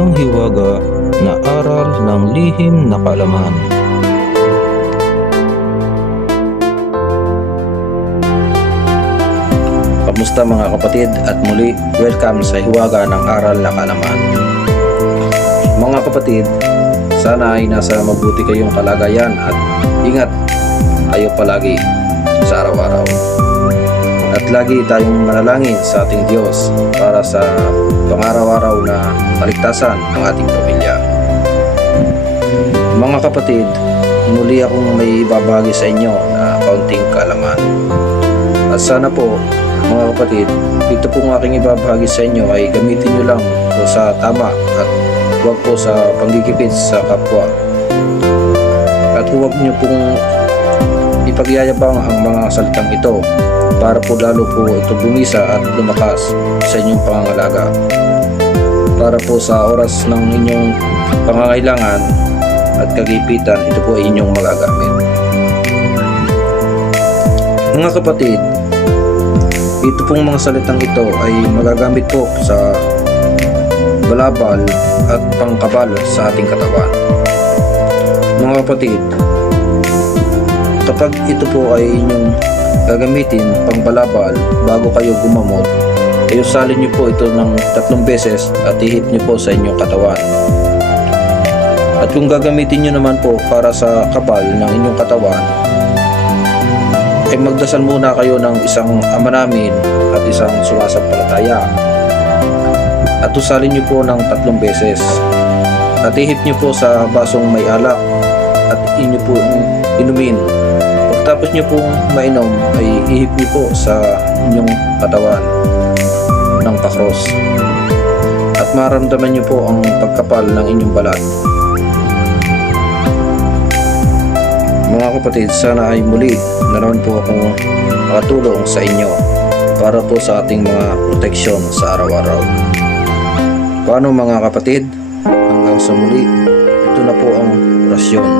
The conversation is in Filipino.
isang hiwaga na aral ng lihim na kaalaman. Kamusta mga kapatid, at muli welcome sa hiwaga ng aral na kaalaman. Mga kapatid, sana ay nasa mabuti kayong kalagayan at ingat kayo palagi sa araw-araw. At lagi tayong manalangin sa ating Diyos para sa pang-araw-araw na kaligtasan ng ating pamilya. Mga kapatid, muli akong may ibabahagi sa inyo na kaunting kaalaman. At sana po, mga kapatid, ito pong aking ibabahagi sa inyo ay gamitin nyo lang po sa tama at huwag po sa panggigipit sa kapwa. At huwag nyo pong ipagyayabang ang mga salitang ito para po lalo po ito bumisa at lumakas sa inyong pangangalaga. Para po sa oras ng inyong pangangailangan at kagipitan, ito po ay inyong magagamit. Mga kapatid, ito pong mga salitang ito ay magagamit po sa balabal at pangkabal sa ating katawan. Mga kapatid, kapag ito po ay inyong gagamitin pang balabal bago kayo gumamot, ay usalin nyo po ito ng 3 beses at ihip nyo po sa inyong katawan. At kung gagamitin nyo naman po para sa kabal ng inyong katawan, ay magdasal muna kayo ng isang Ama Namin at isang sumasampalataya. At usalin nyo po ng 3 beses. At ihip nyo po sa basong may alak at inyo po inumin. Pagkatapos nyo pong mainom ay ihip nyo po sa inyong katawan ng pakros. At maramdaman nyo po ang pagkapal ng inyong balat. Mga kapatid, sana ay muli na naman po akong makatulong sa inyo para po sa ating mga proteksyon sa araw-araw. Paano mga kapatid? Hanggang sa muli, ito na po ang orasyon.